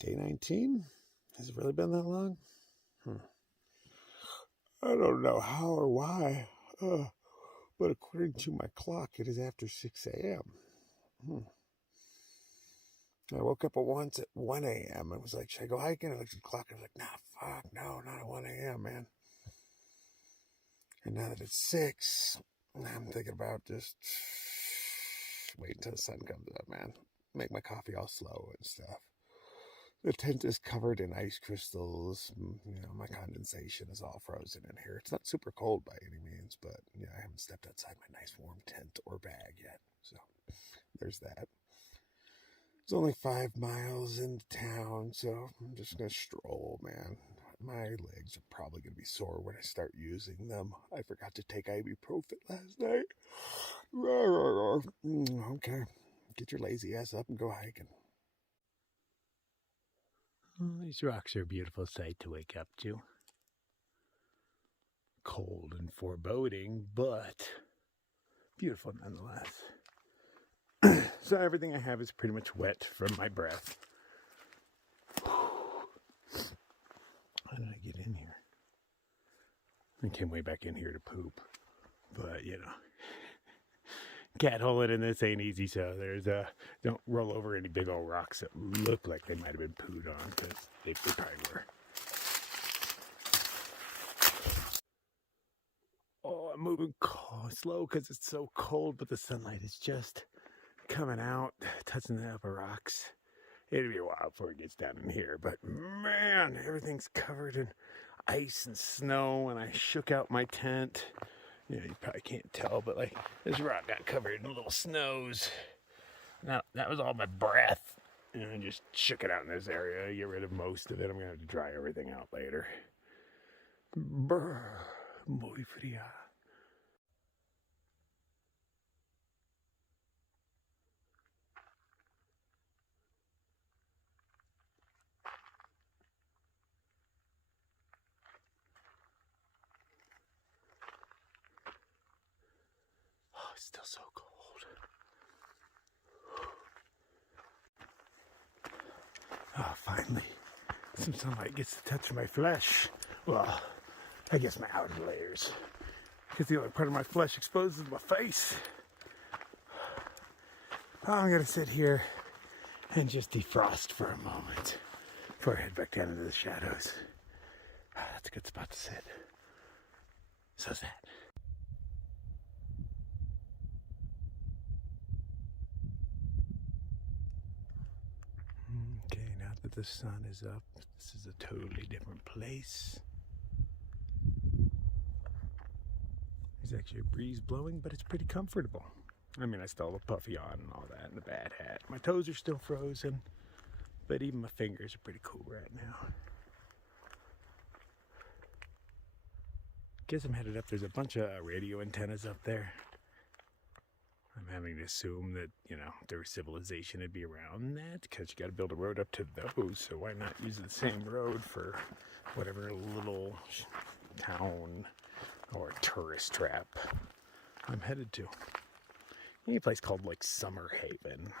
Day 19? Has it really been that long? I don't know how or why, but according to my clock, it is after 6 a.m. I woke up once at 1 a.m. and was like, should I go hiking? I looked at the clock and I was like, nah, fuck, no, not at 1 a.m., man. And now that it's 6, I'm thinking about just wait until the sun comes up, man. Make my coffee all slow and stuff. The tent is covered in ice crystals. My condensation is all frozen in here. It's not super cold by any means, but I haven't stepped outside my nice warm tent or bag yet. So there's that. It's only 5 miles into town, so I'm just going to stroll, man. My legs are probably going to be sore when I start using them. I forgot to take ibuprofen last night. Okay, get your lazy ass up and go hiking. Well, these rocks are a beautiful sight to wake up to. Cold and foreboding, but beautiful nonetheless. So everything I have is pretty much wet from my breath. How did I get in here? I came way back in here to poop. But, cat holing in this ain't easy, so don't roll over any big old rocks that look like they might have been pooed on, because they probably were. Oh, I'm moving slow because it's so cold, but the sunlight is just coming out, touching the upper rocks. It'll be a while before it gets down in here, but man, everything's covered in ice and snow, and I shook out my tent. You probably can't tell, but this rock got covered in little snows. Now, that was all my breath, and I just shook it out in this area, get rid of most of it. I'm going to have to dry everything out later. Brr, muy fría. Oh, it's still so cold. Oh, finally, some sunlight gets to touch my flesh. Well, I guess my outer layers. Because the only part of my flesh exposed is my face. I'm going to sit here and just defrost for a moment before I head back down into the shadows. That's a good spot to sit. So's that. Okay, now that the sun is up, this is a totally different place. There's actually a breeze blowing, but it's pretty comfortable. I mean, I still have a puffy on and all that and a bad hat. My toes are still frozen, but even my fingers are pretty cool right now. Guess I'm headed up. There's a bunch of radio antennas up there. I'm having to assume that, their civilization would be around that, because you got to build a road up to those, so why not use the same road for whatever little town or tourist trap I'm headed to. Any place called Summer Haven,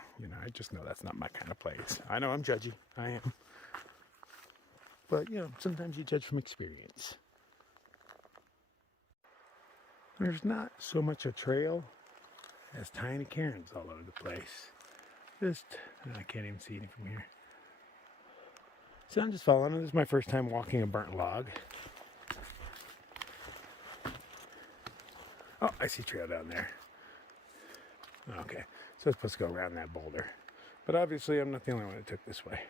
I just know that's not my kind of place. I know I'm judgy, I am. But, sometimes you judge from experience. There's not so much a trail as tiny cairns all over the place. I can't even see any from here. So I'm just following. This is my first time walking a burnt log. Oh, I see a trail down there. Okay, so it's supposed to go around that boulder. But obviously I'm not the only one that took this way.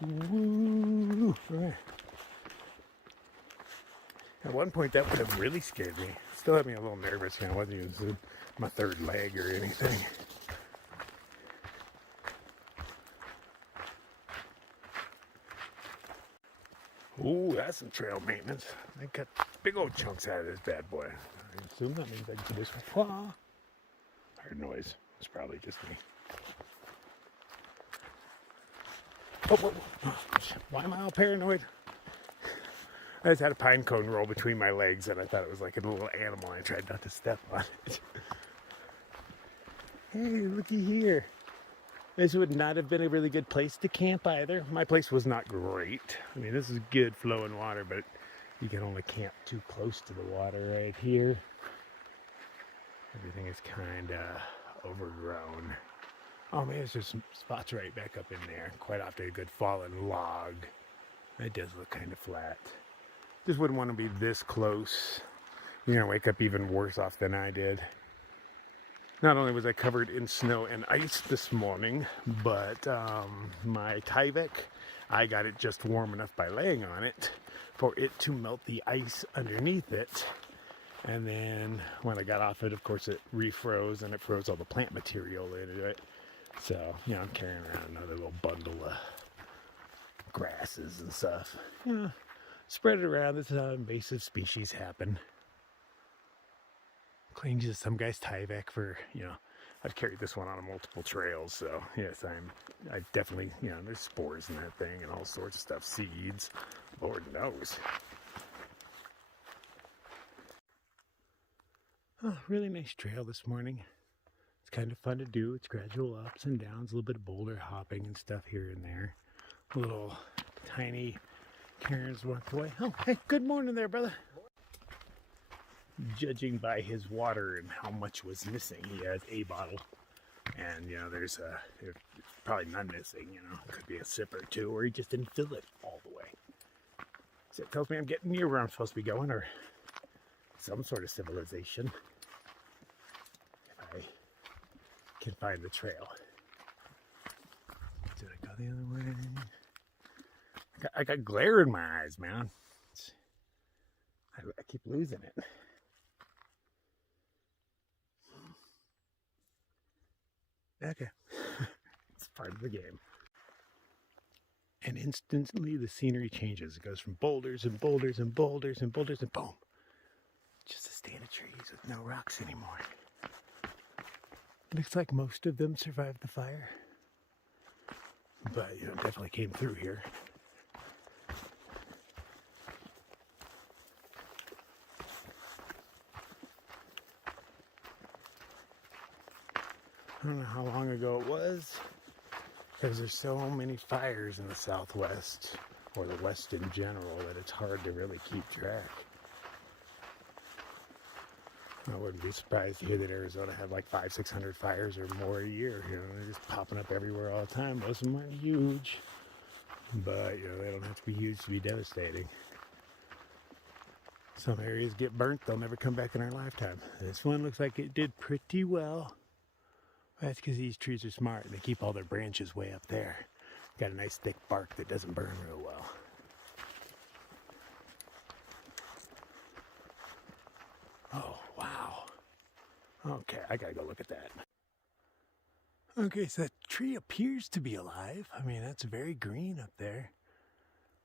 Woo! Right. At one point that would have really scared me. Still had me a little nervous, I wasn't using my third leg or anything. Ooh, that's some trail maintenance. They cut big old chunks out of this bad boy. I assume that means I can do this one. I heard noise. It's probably just me. Oh, why am I all paranoid? I just had a pine cone roll between my legs, and I thought it was like a little animal. I tried not to step on it. Hey, looky here. This would not have been a really good place to camp either. My place was not great. I mean, this is good flowing water, but you can only camp too close to the water right here. Everything is kind of overgrown. Oh man, there's some spots right back up in there. Quite often a good fallen log. It does look kind of flat. Just wouldn't want to be this close. You're gonna wake up even worse off than I did. Not only was I covered in snow and ice this morning, but my Tyvek, I got it just warm enough by laying on it for it to melt the ice underneath it. And then when I got off it, of course, it refroze and it froze all the plant material into it. So, you know, I'm carrying around another little bundle of grasses and stuff. You know, spread it around. This is how invasive species happen. Clinging to some guy's Tyvek for, you know, I've carried this one on multiple trails, so yes, I definitely, you know, there's spores in that thing and all sorts of stuff, seeds, Lord knows. Oh, really nice trail this morning. It's kind of fun to do. It's gradual ups and downs, a little bit of boulder hopping and stuff here and there. Little tiny cairns walked away. Oh, hey, good morning there, brother. Judging by his water and how much was missing, he has a bottle, and you know there's probably none missing. You know, could be a sip or two, or he just didn't fill it all the way. So it tells me I'm getting near where I'm supposed to be going, or some sort of civilization. If I can find the trail. Did I go the other way? I got glare in my eyes, man. I keep losing it. Okay. It's part of the game. And instantly the scenery changes. It goes from boulders and boulders and boulders and boulders and boom. Just a stand of trees with no rocks anymore. Looks like most of them survived the fire. But, you know, definitely came through here. I don't know how long ago it was, because there's so many fires in the Southwest, or the West in general, that it's hard to really keep track. I wouldn't be surprised to hear that Arizona had like 500-600 fires or more a year. You know, they're just popping up everywhere all the time. Most of them aren't huge, but you know, they don't have to be huge to be devastating. Some areas get burnt, they'll never come back in our lifetime. This one looks like it did pretty well. That's because these trees are smart and they keep all their branches way up there. Got a nice thick bark that doesn't burn real well. Oh, wow. Okay, I gotta go look at that. Okay, so that tree appears to be alive. I mean, that's very green up there.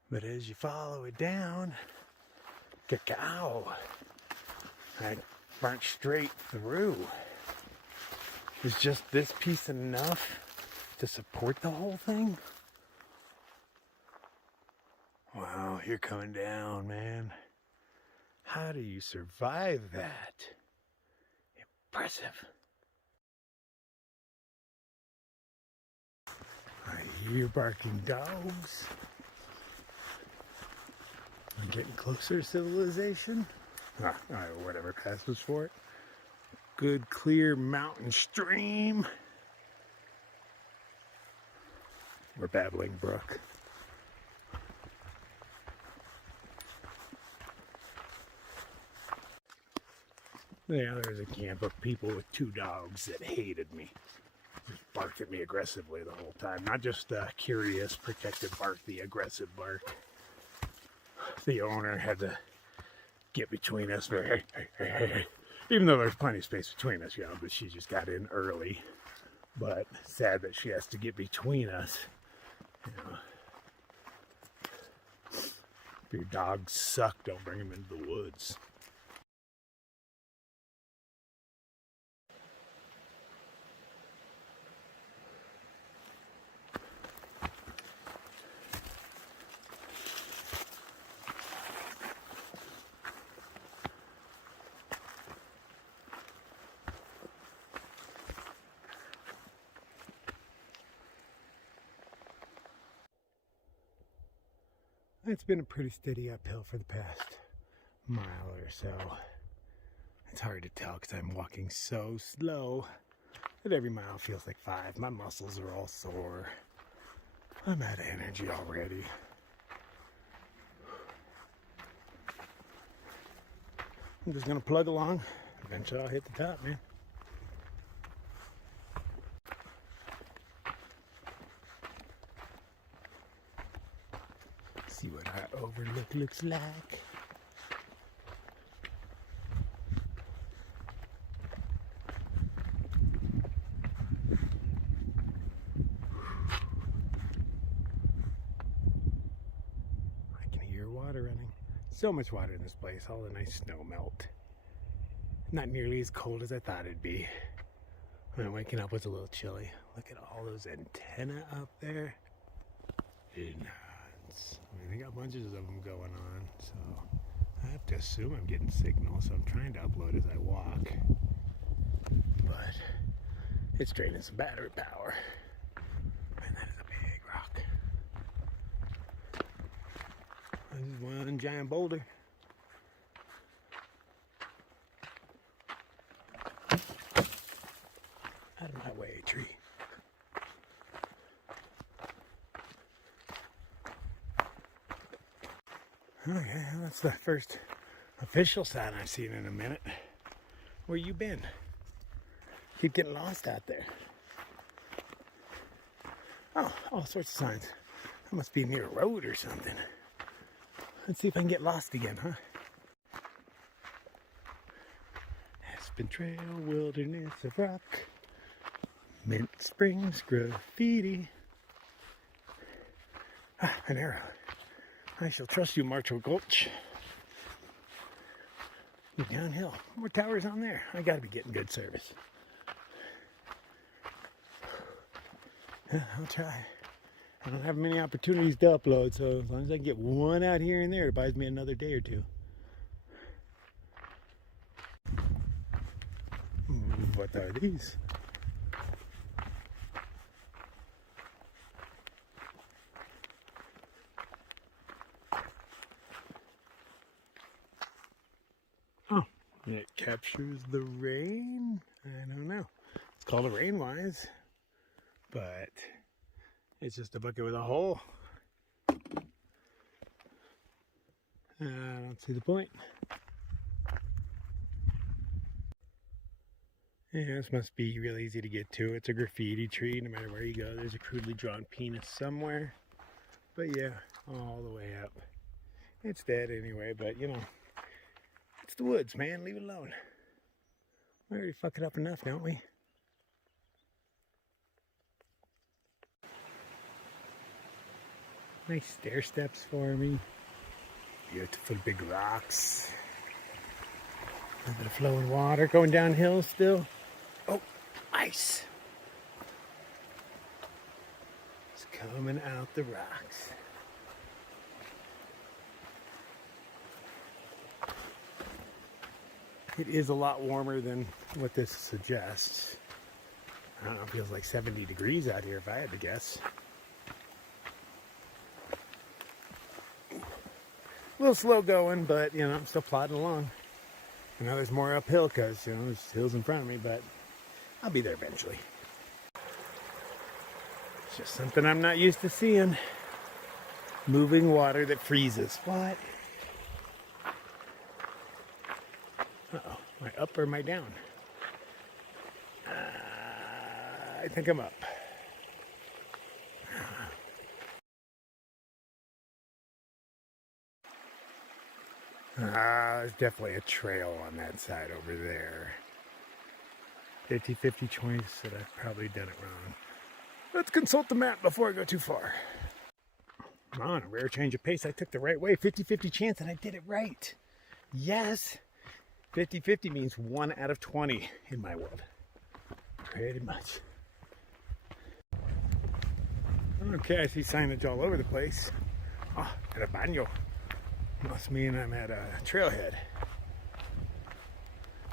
But as you follow it down, cacao, I burnt straight through. Is just this piece enough to support the whole thing? Wow, you're coming down, man. How do you survive that? Impressive. I hear barking dogs. I'm getting closer to civilization. Whatever passes for it. Good clear mountain stream. Or babbling brook. Yeah, there's a camp of people with 2 dogs that hated me. Just barked at me aggressively the whole time. Not just the curious, protective bark, the aggressive bark. The owner had to get between us. Hey. Even though there's plenty of space between us, you know, but she just got in early. But sad that she has to get between us. You know, if your dogs suck, don't bring them into the woods. It's been a pretty steady uphill for the past mile or so. It's hard to tell because I'm walking so slow that every mile feels like 5. My muscles are all sore. I'm out of energy already. I'm just gonna plug along. Eventually I'll hit the top, man. See what our overlook looks like. I can hear water running. So much water in this place, all the nice snow melt. Not nearly as cold as I thought it'd be. When waking up was a little chilly. Look at all those antennae up there. Nuts. I mean, they got bunches of them going on, so I have to assume I'm getting signal, so I'm trying to upload as I walk. But it's draining some battery power. And that is a big rock. This is one giant boulder. Out of my way, tree. Okay, well, that's the first official sign I've seen in a minute. Where you been? Keep getting lost out there. Oh, all sorts of signs. I must be near a road or something. Let's see if I can get lost again, huh? Aspen Trail, Wilderness of Rock, Mint Springs, Graffiti. Ah, an arrow. I shall trust you, Marshall Gulch. You're downhill. More towers on there. I gotta be getting good service. Yeah, I'll try. I don't have many opportunities to upload, so as long as I can get one out here and there, it buys me another day or two. What are these? Oh, it captures the rain? I don't know. It's called a rain wise, but it's just a bucket with a hole. I don't see the point. Yeah, this must be real easy to get to. It's a graffiti tree. No matter where you go, there's a crudely drawn penis somewhere. But yeah, all the way up. It's dead anyway, but you know, it's the woods, man. Leave it alone. We already fuck it up enough, don't we? Nice stair steps for me. Beautiful big rocks. A bit of flowing water going downhill still. Oh, ice. It's coming out the rocks. It is a lot warmer than what this suggests. I don't know, it feels like 70 degrees out here if I had to guess. A little slow going, but you know, I'm still plodding along. I know there's more uphill because, you know, there's hills in front of me, but I'll be there eventually. It's just something I'm not used to seeing. Moving water that freezes. What? Uh-oh. Am I up or am I down? I think I'm up. There's definitely a trail on that side over there. 50-50 choice that I've probably done it wrong. Let's consult the map before I go too far. On a rare change of pace, I took the right way. 50-50 chance that I did it right. Yes. 50-50 means 1 out of 20 in my world. Pretty much. Okay, I see signage all over the place. Oh, at a baño. Must mean I'm at a trailhead.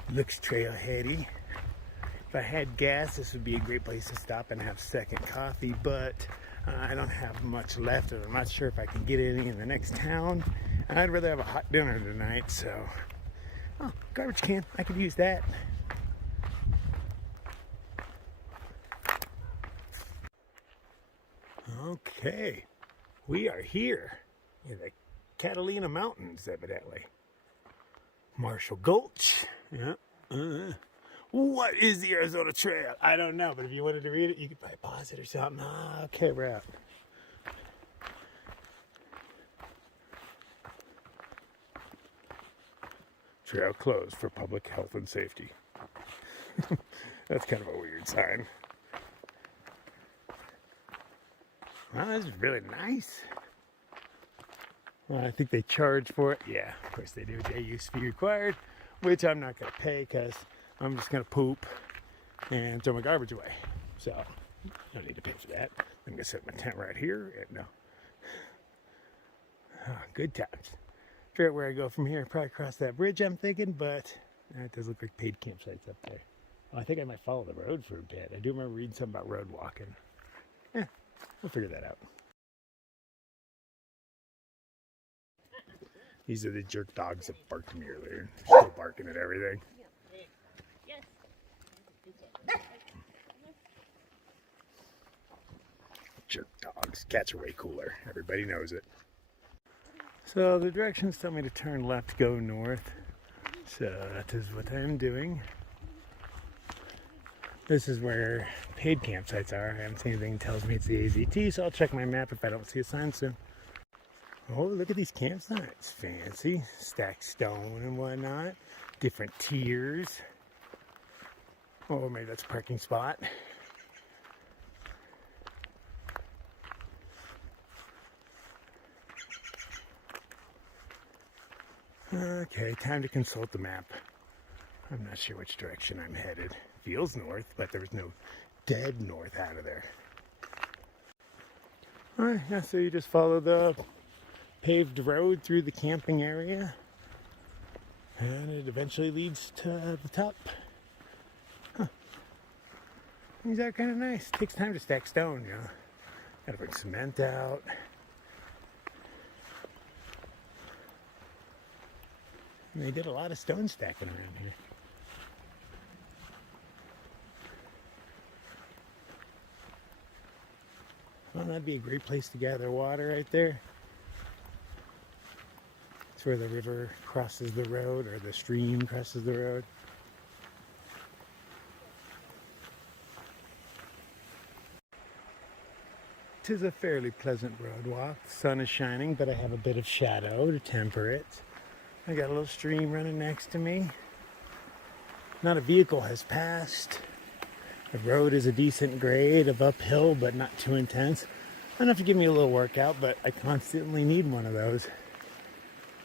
Looks trailheady. If I had gas, this would be a great place to stop and have second coffee, but I don't have much left, and I'm not sure if I can get any in the next town. And I'd rather have a hot dinner tonight, so... Oh, garbage can. I could use that. Okay. We are here in the Catalina Mountains, evidently. Marshall Gulch. Yeah. What is the Arizona Trail? I don't know, but if you wanted to read it, you could probably pause it or something. Okay, we're out. Trail closed for public health and safety. That's kind of a weird sign. Well, this is really nice. Well, I think they charge for it. Yeah, of course they do. Day use fee required, which I'm not going to pay because I'm just going to poop and throw my garbage away. So, no need to pay for that. I'm going to set my tent right here. And no. Good times. Figure out where I go from here. Probably cross that bridge, I'm thinking, but it does look like paid campsites up there. Well, I think I might follow the road for a bit. I do remember reading something about road walking. Yeah, we'll figure that out. These are the jerk dogs that barked at me earlier. They're still barking at everything. Jerk dogs. Cats are way cooler. Everybody knows it. So the directions tell me to turn left, go north. So that is what I'm doing. This is where paid campsites are. I haven't seen anything that tells me it's the AZT, so I'll check my map if I don't see a sign soon. Oh, look at these campsites. Fancy. Stacked stone and whatnot. Different tiers. Oh, maybe that's a parking spot. Okay, time to consult the map. I'm not sure which direction I'm headed. Feels north, but there's no dead north out of there. Alright, yeah, so you just follow the paved road through the camping area, and it eventually leads to the top. Huh. These are kind of nice. Takes time to stack stone, you know. Gotta bring cement out. And they did a lot of stone stacking around here. Well, that'd be a great place to gather water right there. It's where the river crosses the road, or the stream crosses the road. Tis a fairly pleasant road walk. The sun is shining, but I have a bit of shadow to temper it. I got a little stream running next to me. Not a vehicle has passed. The road is a decent grade of uphill, but not too intense. Enough to give me a little workout, but I constantly need one of those.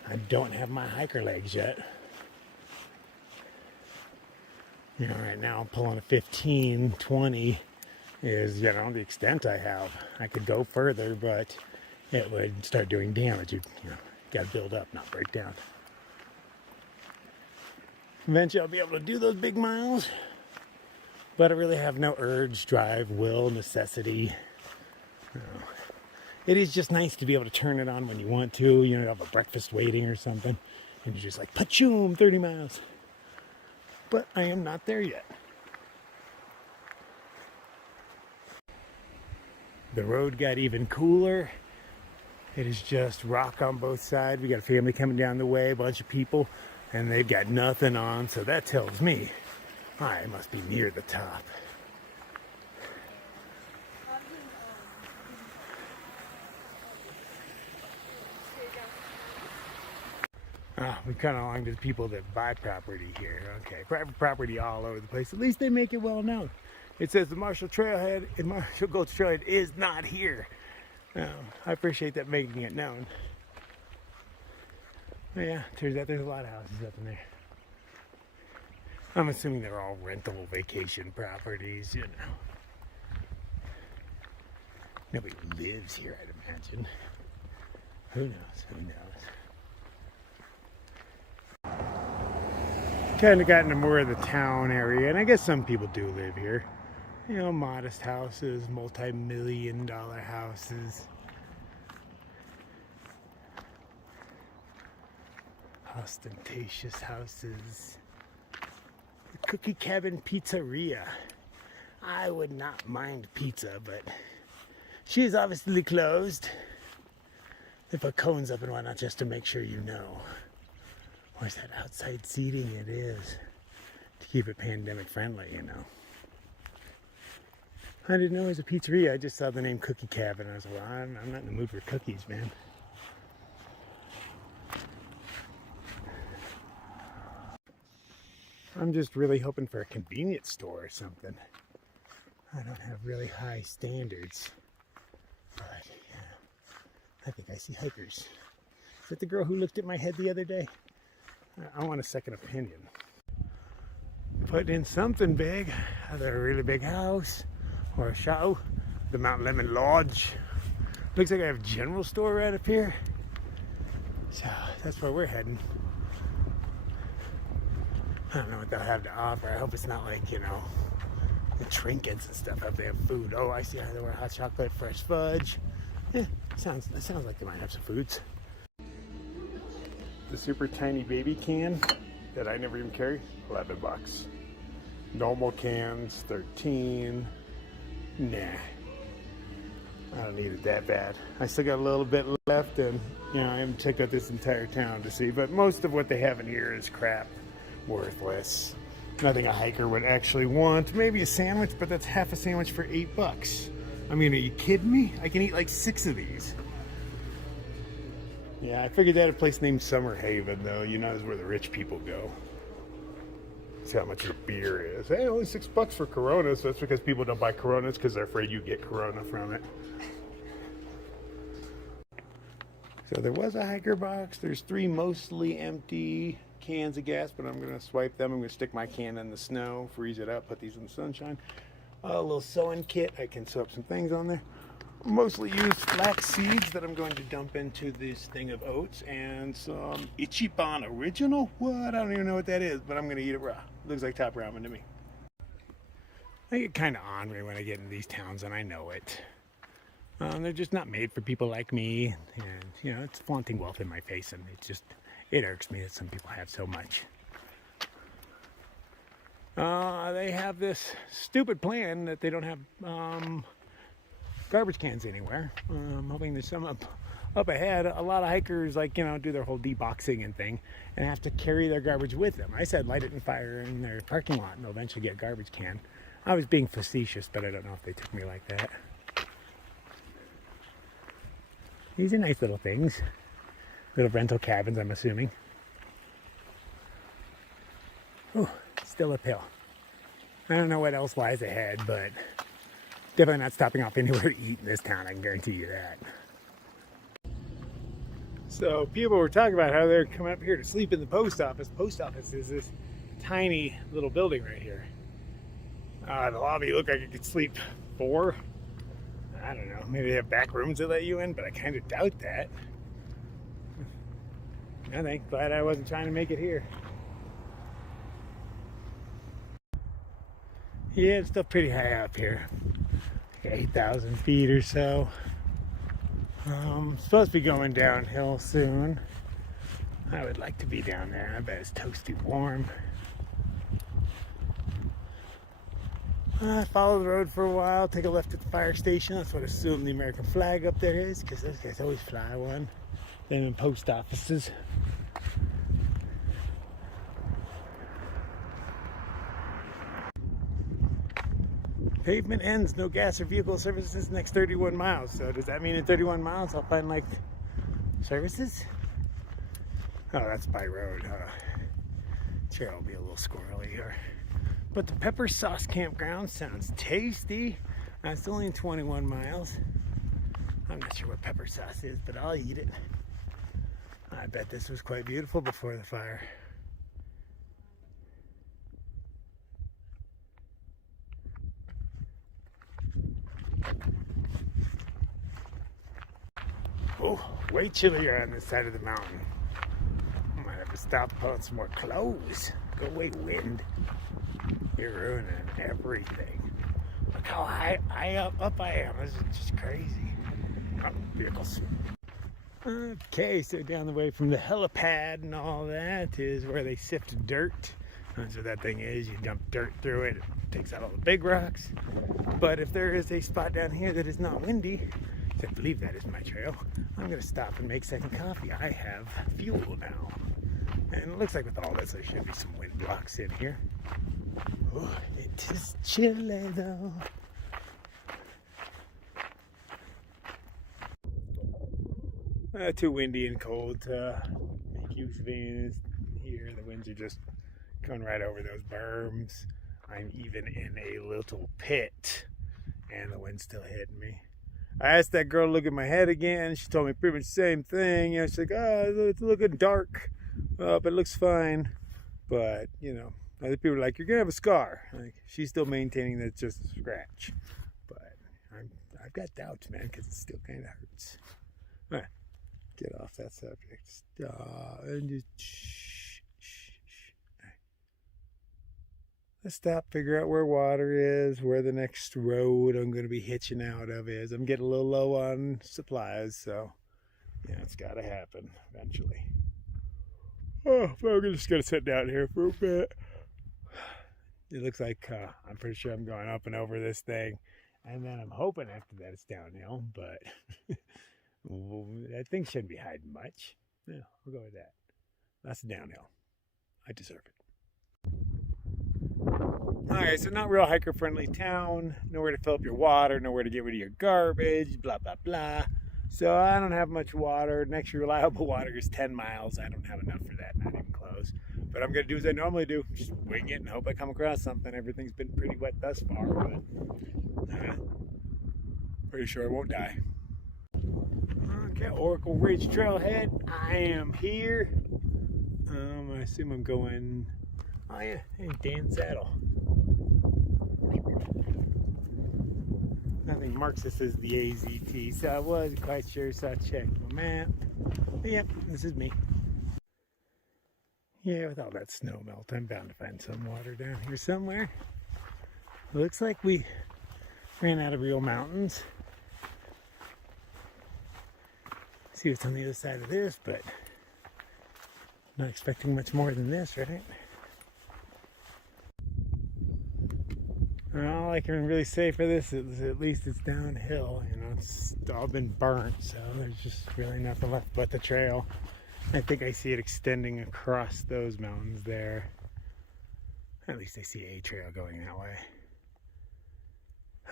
I don't have my hiker legs yet. You know, right now I'm pulling a 15, 20 is, you know, the extent I have. I could go further, but it would start doing damage. You know, got to build up, not break down. Eventually I'll be able to do those big miles, but I really have no urge, drive, will, necessity. You know, it is just nice to be able to turn it on when you want to. You know, have a breakfast waiting or something, and you're just like, pachoom, 30 miles. But I am not there yet. The road got even cooler. It is just rock on both sides. We got a family coming down the way, a bunch of people, and they've got nothing on, so that tells me I must be near the top. We kind of belong to the people that buy property here. Okay, private property all over the place. At least they make it well known. It says the Marshall Trailhead and Marshall Gulch Trailhead is not here. I appreciate that making it known. But yeah, turns out there's a lot of houses up in there. I'm assuming they're all rental vacation properties, you know. Nobody lives here, I'd imagine. Who knows? Who knows? Kind of got into more of the town area, and I guess some people do live here. You know, modest houses, multi-million-dollar houses. Ostentatious houses. The Cookie Cabin Pizzeria. I would not mind pizza, but she's obviously closed. They put cones up and whatnot just to make sure you know. Where's that outside seating? It is. To keep it pandemic friendly, you know. I didn't know it was a pizzeria. I just saw the name Cookie Cabin. I was like, well, I'm not in the mood for cookies, man. I'm just really hoping for a convenience store or something. I don't have really high standards. But yeah, I think I see hikers. Is that the girl who looked at my head the other day? I want a second opinion. Put in something big, either a really big house or a show. The Mount Lemon Lodge. Looks like I have a general store right up here. So that's where we're heading. I don't know what they'll have to offer. I hope it's not like, you know, the trinkets and stuff. I hope they have food. Oh, I see how they were hot chocolate, fresh fudge. Yeah, that sounds like they might have some foods. The super tiny baby can that I never even carry, $11. Normal cans, 13. Nah, I don't need it that bad. I still got a little bit left, and you know, I haven't checked out this entire town to see, but most of what they have in here is crap. Worthless. Nothing a hiker would actually want. Maybe a sandwich, but that's half a sandwich for $8. I mean, are you kidding me? I can eat like 6 of these. Yeah, I figured they had a place named Summer Haven, though. You know, is where the rich people go. See how much your beer is. Hey, only $6 for Coronas. So that's because people don't buy Coronas because they're afraid you get Corona from it. So there was a hiker box. There's 3 mostly empty cans of gas, but I'm going to swipe them. I'm going to stick my can in the snow, freeze it up, put these in the sunshine. A little sewing kit. I can sew up some things on there. Mostly used flax seeds that I'm going to dump into this thing of oats, and some Ichiban Original. What? I don't even know what that is, but I'm going to eat it raw. Looks like top ramen to me. I get kind of ornery when I get in these towns, and I know it. They're just not made for people like me, and you know, it's flaunting wealth in my face, and it irks me that some people have so much. They have this stupid plan that they don't have garbage cans anywhere. I'm hoping there's some up ahead. A lot of hikers, like, you know, do their whole deboxing and thing and have to carry their garbage with them. I said light it and fire in their parking lot and they'll eventually get a garbage can. I was being facetious, but I don't know if they took me like that. These are nice little things. Little rental cabins, I'm assuming. Oh, still uphill. I don't know what else lies ahead, but definitely not stopping off anywhere to eat in this town, I can guarantee you that. So people were talking about how they're coming up here to sleep in the post office. Post office is this tiny little building right here. The lobby looked like it could sleep 4. I don't know, maybe they have back rooms that let you in, but I kind of doubt that. I think, glad I wasn't trying to make it here. Yeah, it's still pretty high up here. 8,000 feet or so. Supposed to be going downhill soon. I would like to be down there. I bet it's toasty warm. Follow the road for a while, take a left at the fire station. That's what I assume the American flag up there is, because those guys always fly one. Then in post offices. Pavement ends, no gas or vehicle services next 31 miles. So does that mean in 31 miles I'll find like services? Oh, that's by road. Sure, it'll be a little squirrely here. But the Pepper Sauce Campground sounds tasty. It's only 21 miles. I'm not sure what pepper sauce is, but I'll eat it. I bet this was quite beautiful before the fire. Oh, way chillier on this side of the mountain. I might have to stop and put on some more clothes. Go away, wind. You're ruining everything. Look how high up I am. This is just crazy. Vehicles. Okay, so down the way from the helipad and all that is where they sift dirt. That's what that thing is. You dump dirt through it. It takes out all the big rocks. But if there is a spot down here that is not windy, I believe that is my trail, I'm going to stop and make second coffee. I have fuel now. And it looks like with all this, there should be some wind blocks in here. Oh, it is chilly though. Too windy and cold to make use of any of this here. The winds are just coming right over those berms. I'm even in a little pit and the wind's still hitting me. I asked that girl to look at my head again. She told me pretty much the same thing. She's like, oh, it's looking dark, but it looks fine. But, other people are like, you're going to have a scar. Like, she's still maintaining that it's just a scratch. But I've got doubts, man, because it still kind of hurts. All right, get off that subject. And just shh. Let's stop, figure out where water is, where the next road I'm going to be hitching out of is. I'm getting a little low on supplies, so it's got to happen eventually. Oh, well, I'm just going to sit down here for a bit. It looks like I'm pretty sure I'm going up and over this thing, and then I'm hoping after that it's downhill, but that thing shouldn't be hiding much. Yeah, we'll go with that. That's downhill. I deserve it. Alright, so not real hiker-friendly town, nowhere to fill up your water, nowhere to get rid of your garbage, blah, blah, blah. So I don't have much water. Next reliable water is 10 miles. I don't have enough for that, not even close. But I'm going to do as I normally do, just wing it and hope I come across something. Everything's been pretty wet thus far, but pretty sure I won't die. Okay, Oracle Ridge Trailhead. I am here. I assume I'm going... Oh yeah, hey, Dan Saddle. Nothing marks this as the AZT, so I wasn't quite sure, so I checked my map. But yep, this is me. Yeah, with all that snow melt, I'm bound to find some water down here somewhere. Looks like we ran out of real mountains. See what's on the other side of this, but not expecting much more than this, right? All I can really say for this is at least it's downhill. It's all been burnt, so there's just really nothing left but the trail. I think I see it extending across those mountains there. At least I see a trail going that way.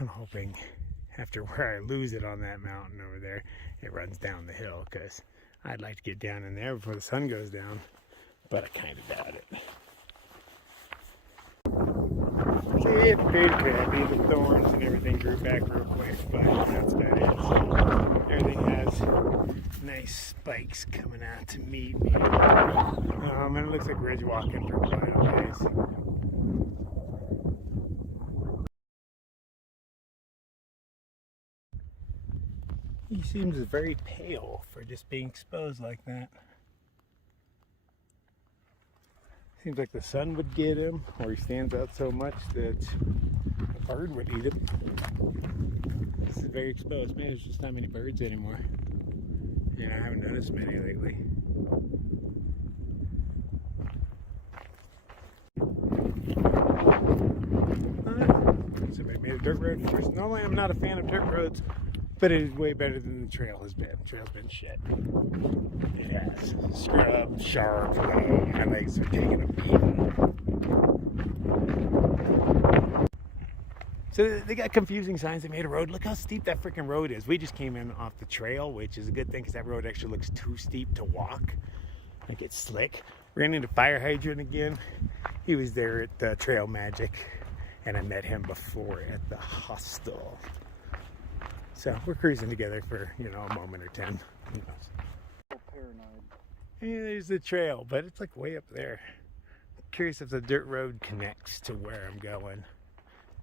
I'm hoping after where I lose it on that mountain over there, it runs down the hill, because I'd like to get down in there before the sun goes down, but I kind of doubt it. It appeared crappy, the thorns and everything grew back real quick, but that's about it. So everything has nice spikes coming out to meet me. And it looks like ridge walking for quite a ways. He seems very pale for just being exposed like that. Seems like the sun would get him, or he stands out so much that a bird would eat him. This is very exposed. Man, there's just not many birds anymore. I haven't noticed many lately. Somebody made a dirt road for us. Normally I'm not a fan of dirt roads, but it is way better than the trail has been. The trail's been shit. It has. Scrub, sharp, my legs are taking a beating. So they got confusing signs. They made a road. Look how steep that freaking road is. We just came in off the trail, which is a good thing because that road actually looks too steep to walk. Like it's slick. Ran into Fire Hydrant again. He was there at the Trail Magic, and I met him before at the hostel. So we're cruising together for, a moment or 10. Who knows? Paranoid. Yeah, there's the trail, but it's like way up there. I'm curious if the dirt road connects to where I'm going,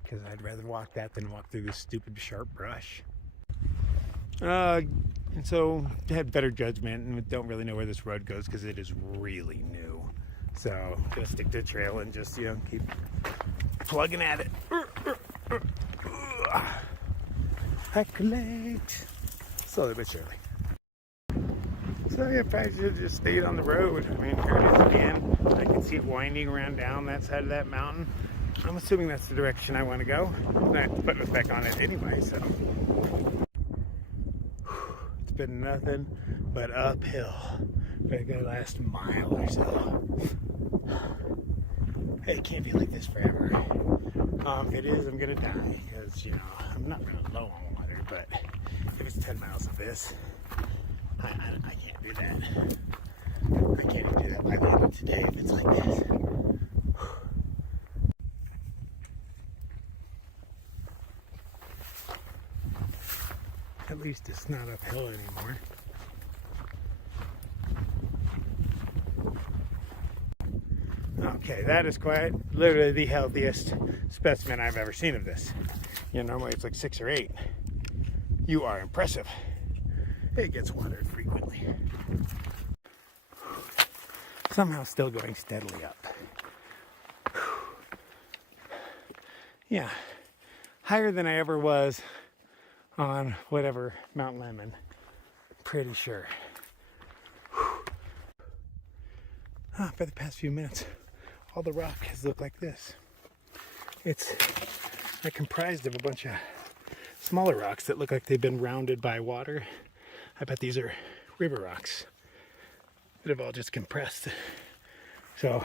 because I'd rather walk that than walk through this stupid sharp brush. And so I had better judgment and don't really know where this road goes because it is really new. So I'm gonna stick to the trail and just keep plugging at it. Accolade. Slowly but surely. So yeah, probably should have just stayed on the road. I mean, here it is again. I can see it winding around down that side of that mountain. I'm assuming that's the direction I want to go. I have to put us back on it anyway, so. It's been nothing but uphill for the last mile or so. It can't be like this forever. If it is, I'm gonna die because, you know, I'm not really low on water, but if it's 10 miles of this, I can't do that. I can't even do that by the end of today if it's like this. At least it's not uphill anymore. Okay, that is quite literally the healthiest specimen I've ever seen of this. You know, normally it's like 6 or 8. You are impressive. It gets watered frequently. Somehow still going steadily up. Yeah, higher than I ever was on whatever Mount Lemon. Pretty sure. For the past few minutes, all the rock has looked like this. It's comprised of a bunch of smaller rocks that look like they've been rounded by water. I bet these are river rocks that have all just compressed. So,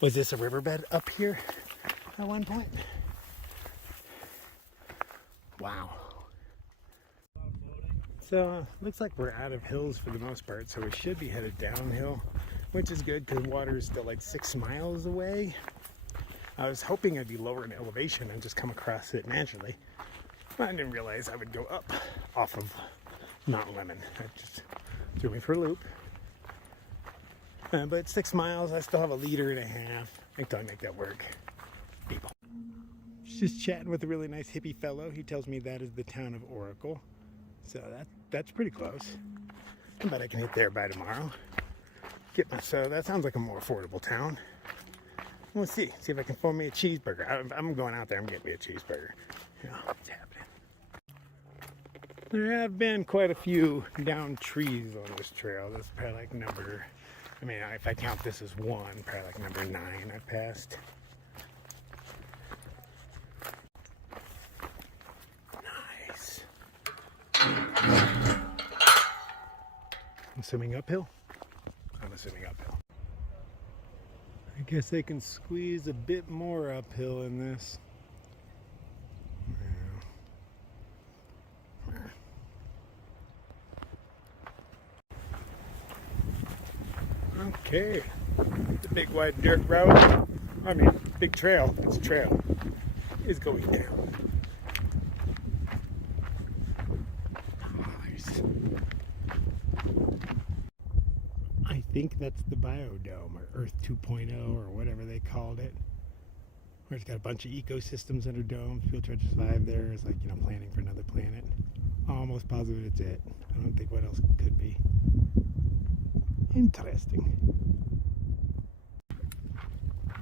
was this a riverbed up here at one point? Wow. So, looks like we're out of hills for the most part, so we should be headed downhill, which is good because water is still like 6 miles away. I was hoping I'd be lower in elevation and just come across it naturally. I didn't realize I would go up off of Mount Lemon. That just threw me for a loop. But 6 miles, I still have 1.5 liters. I can totally make that work. People. Just chatting with a really nice hippie fellow. He tells me that is the town of Oracle. So that's pretty close. I bet I can hit there by tomorrow. So that sounds like a more affordable town. We'll see if I can find me a cheeseburger. I'm going out there, I'm getting me a cheeseburger. Yeah, it's happening. There have been quite a few downed trees on this trail. This is probably like number, I mean, if I count this as one, probably like number 9 I've passed. Nice. I'm assuming uphill? I'm assuming uphill. I guess they can squeeze a bit more uphill in this. Okay, the big wide dirt road, big trail, it's a trail, is going down. Nice. I think that's the biodome, or Earth 2.0, or whatever they called it. Where it's got a bunch of ecosystems under domes. People try to survive there. It's like, you know, planning for another planet. Almost positive it's it. I don't think what else could be. Interesting.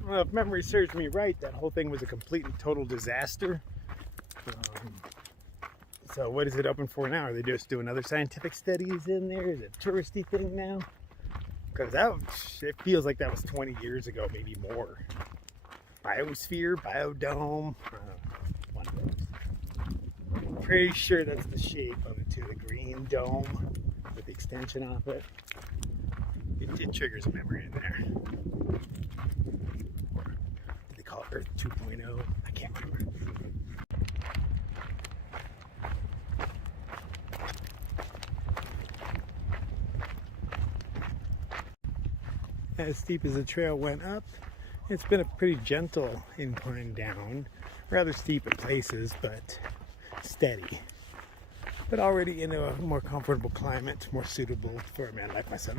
Well, if memory serves me right, that whole thing was a complete and total disaster. So what is it open for now? Are they just doing other scientific studies in there? Is it a touristy thing now? Because it feels like that was 20 years ago, maybe more. Biosphere, biodome, one of those. I'm pretty sure that's the shape of it too, the green dome with the extension off it. It triggers a memory in there. Or do they call it Earth 2.0? I can't remember. As steep as the trail went up, it's been a pretty gentle incline down. Rather steep at places, but steady. But already into a more comfortable climate, more suitable for a man like myself.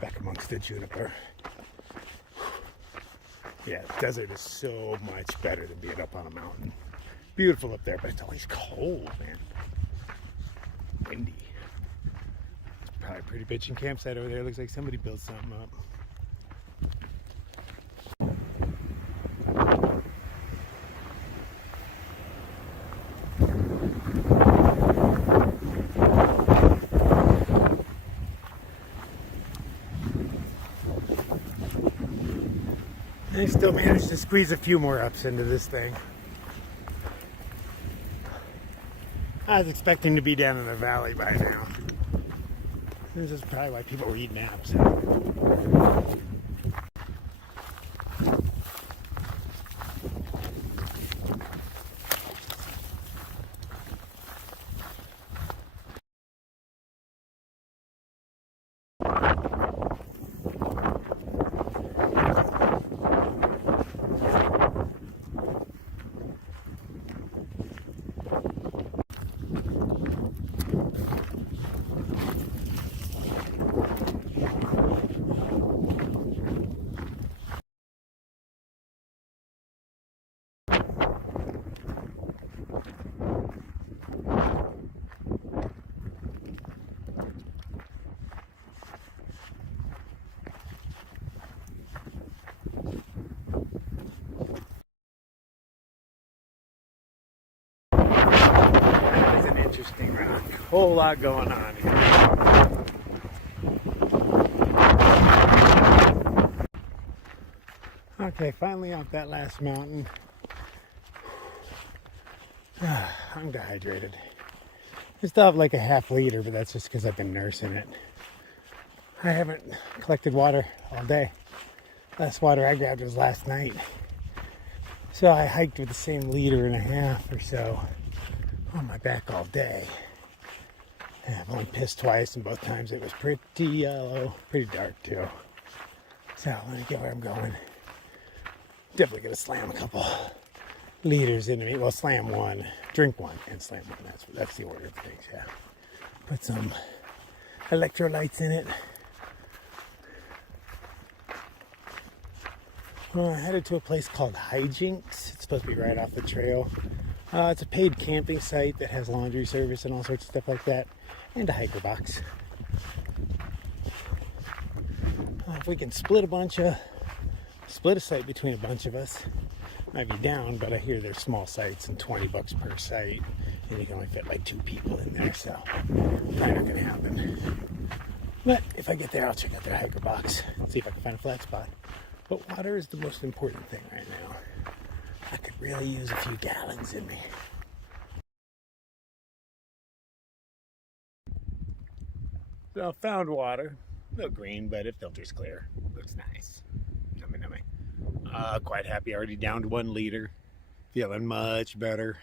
Back amongst the juniper. Yeah, the desert is so much better than being up on a mountain. Beautiful up there, but it's always cold, man. Windy. Probably a pretty bitchin' campsite over there. Looks like somebody built something up. I still managed to squeeze a few more ups into this thing. I was expecting to be down in the valley by now. This is probably why people eat naps. It's an interesting rock. Whole lot going on here. Okay, finally off that last mountain. I'm dehydrated. I still have like a half liter, but that's just because I've been nursing it. I haven't collected water all day. Last water I grabbed was last night. So I hiked with the same liter and a half or so on my back all day. And I've only pissed twice, and both times it was pretty yellow, pretty dark too. So let me get where I'm going. Definitely gonna slam a couple liters into me. Well, slam one, drink one, and slam one. That's the order of things. Yeah. Put some electrolytes in it. I headed to a place called Hijinks. It's supposed to be right off the trail. It's a paid camping site that has laundry service and all sorts of stuff like that, and a hiker box. If we can split a site between a bunch of us, might be down, but I hear there's small sites and $20 per site, and you can only fit like 2 people in there, so probably not gonna happen. But if I get there, I'll check out their hiker box, see if I can find a flat spot. But water is the most important thing right now. I could really use a few gallons in me. So I found water. A little green, but it filters clear. Looks nice. Nummy nummy. Quite happy. Already downed 1 liter. Feeling much better.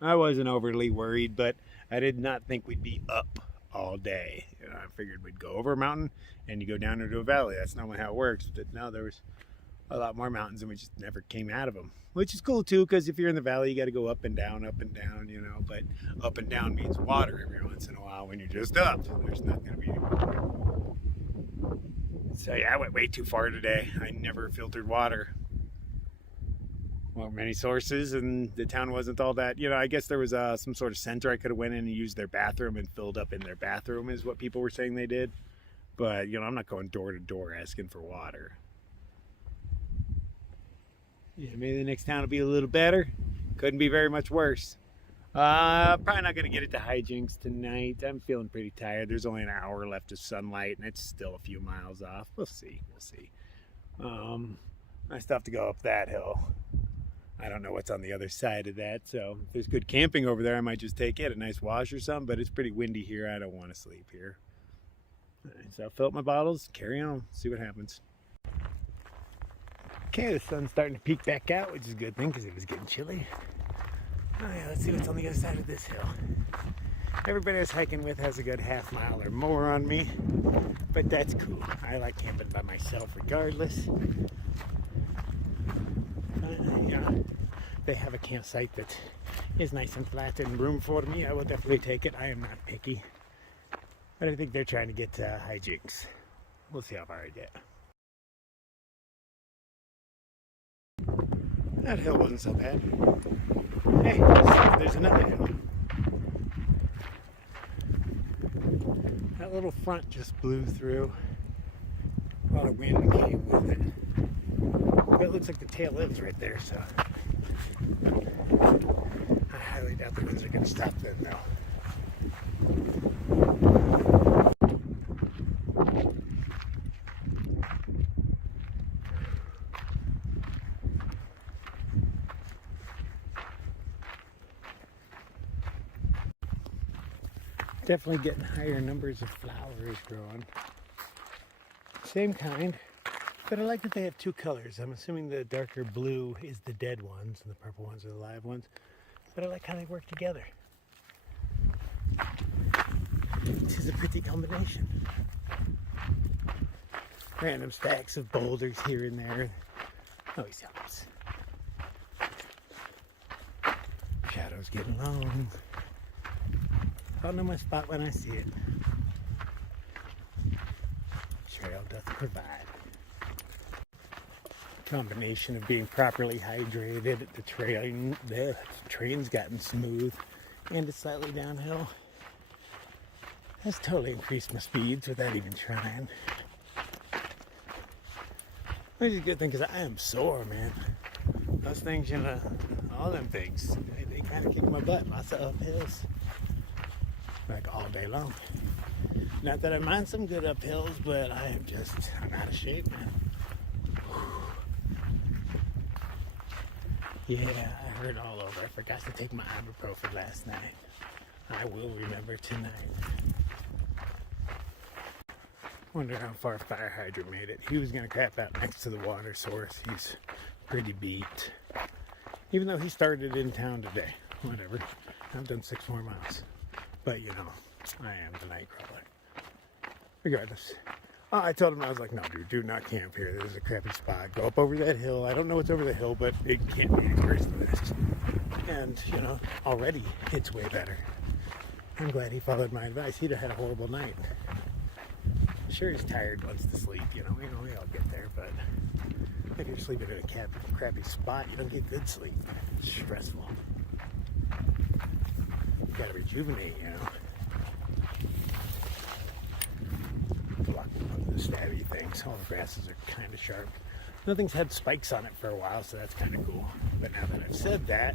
I wasn't overly worried, but I did not think we'd be up all day. You know, I figured we'd go over a mountain and you go down into a valley. That's normally how it works. But no, there was a lot more mountains and we just never came out of them. Which is cool too, because if you're in the valley, you got to go up and down, you know. But up and down means water every once in a while when you're just up. There's not going to be any water. So yeah, I went way too far today. I never filtered water. Well, many sources, and the town wasn't all that, you know. I guess there was some sort of center I could have went in and used their bathroom and filled up in their bathroom is what people were saying they did. But, you know, I'm not going door to door asking for water. Yeah, maybe the next town will be a little better. Couldn't be very much worse. Probably not going to get it to Hijinks tonight. I'm feeling pretty tired. There's only an hour left of sunlight, and it's still a few miles off. We'll see. I still have to go up that hill. I don't know what's on the other side of that, so if there's good camping over there, I might just take it, a nice wash or something, but it's pretty windy here. I don't want to sleep here. All right, so I'll fill up my bottles, carry on, see what happens. Okay, the sun's starting to peek back out, which is a good thing because it was getting chilly. Oh yeah, let's see what's on the other side of this hill. Everybody I was hiking with has a good half mile or more on me, but that's cool. I like camping by myself regardless. They have a campsite that is nice and flat and room for me. I will definitely take it. I am not picky, but I think they're trying to get to Hijinks. We'll see how far I get. That hill wasn't so bad. Hey, there's another hill. That little front just blew through. A lot of wind came with it. But it looks like the tail ends right there, so I highly doubt the winds are going to stop then, though. Definitely getting higher numbers of flowers growing. Same kind, but I like that they have two colors. I'm assuming the darker blue is the dead ones and the purple ones are the live ones. But I like how they work together. This is a pretty combination. Random stacks of boulders here and there. Always helps. Shadow's getting long. I'll know my spot when I see it. Trail doth provide. Combination of being properly hydrated, the train's gotten smooth, and it's slightly downhill. That's totally increased my speeds without even trying. Which is a good thing because I am sore, man. Those things, you know, all them things, they kind of kick my butt. Lots of uphills, like all day long. Not that I mind some good uphills, but I'm out of shape, man. Yeah, I heard all over. I forgot to take my ibuprofen last night. I will remember tonight. Wonder how far Fire Hydrant made it. He was gonna crap out next to the water source. He's pretty beat. Even though he started in town today. Whatever. I've done 6 more miles. But you know, I am the Nightcrawler. Regardless. I told him, I was like, no, dude, do not camp here. This is a crappy spot. Go up over that hill. I don't know what's over the hill, but it can't be any worse than this. And, you know, already it's way better. I'm glad he followed my advice. He'd have had a horrible night. Sure, he's tired, wants to sleep, you know, we all get there, but if you're sleeping in a crappy spot, you don't get good sleep. It's stressful. You gotta rejuvenate, you know. The stabby things. All the grasses are kind of sharp. Nothing's had spikes on it for a while, so that's kind of cool. But now that I've said that,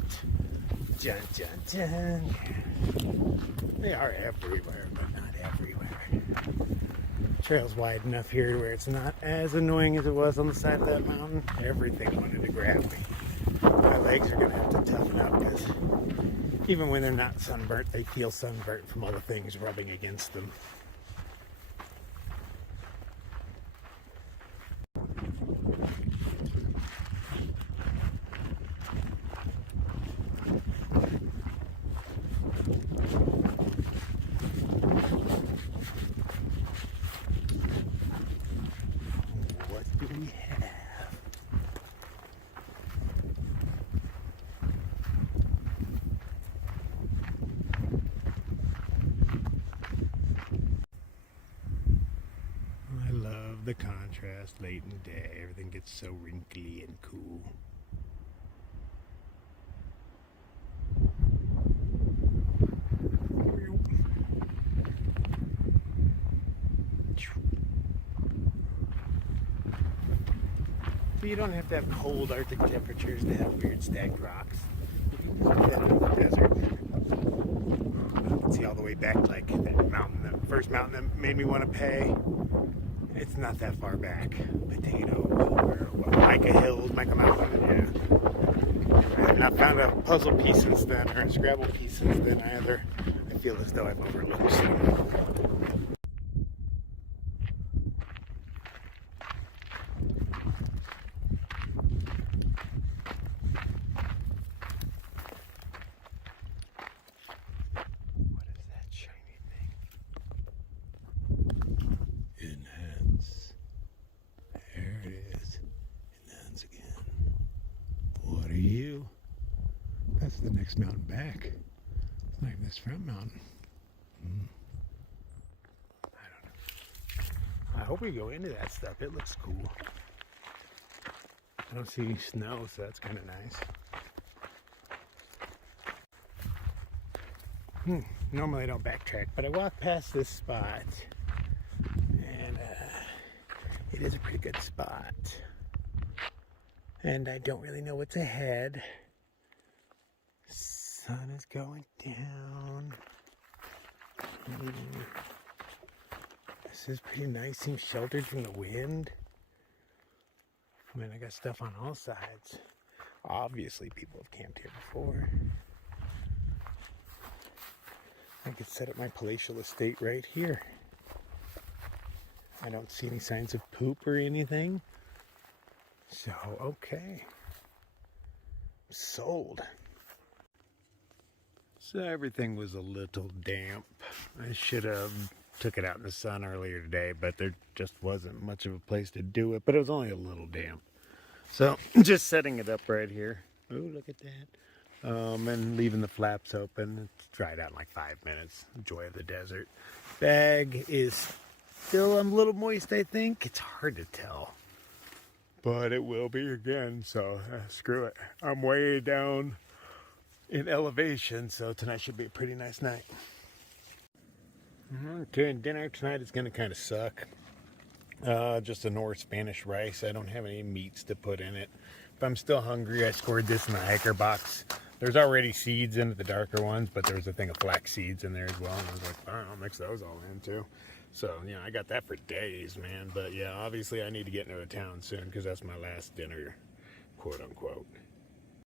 dun, dun, dun, they are everywhere, but not everywhere. Trail's wide enough here where it's not as annoying as it was on the side of that mountain. Everything wanted to grab me. My legs are going to have to toughen up because even when they're not sunburnt, they feel sunburnt from all the things rubbing against them. The contrast late in the day, everything gets so wrinkly and cool. So you don't have to have cold Arctic temperatures to have weird stacked rocks. You can do that in the desert. You can see all the way back, like that mountain, the first mountain that made me want to pay. It's not that far back. Potato, or what, Mica Hills, Mica Mountain, yeah. I have not found a puzzle piece since then, or a Scrabble piece since then either. I feel as though I've overlooked some. That's the next mountain back. It's not even this front mountain. I don't know. I hope we go into that stuff. It looks cool. I don't see any snow, so that's kind of nice. Normally I don't backtrack, but I walked past this spot, and it is a pretty good spot. And I don't really know what's ahead. Sun is going down. This is pretty nice. Seems sheltered from the wind. I mean, I got stuff on all sides. Obviously, people have camped here before. I could set up my palatial estate right here. I don't see any signs of poop or anything. So, okay. Sold. So everything was a little damp. I should have took it out in the sun earlier today, but there just wasn't much of a place to do it. But it was only a little damp. So just setting it up right here. Oh, look at that. And leaving the flaps open. It's dried out in like 5 minutes. Joy of the desert. Bag is still a little moist, I think. It's hard to tell. But it will be again, so screw it. I'm way down in elevation, so tonight should be a pretty nice night. Okay, dinner tonight is going to kind of suck. Just a North Spanish rice. I don't have any meats to put in it. If I'm still hungry, I scored this in the hiker box. There's already seeds in it, the darker ones, but there's a thing of flax seeds in there as well. And I was like, all right, I'll mix those all in too. So, I got that for days, man. But yeah, obviously I need to get into a town soon because that's my last dinner, quote unquote.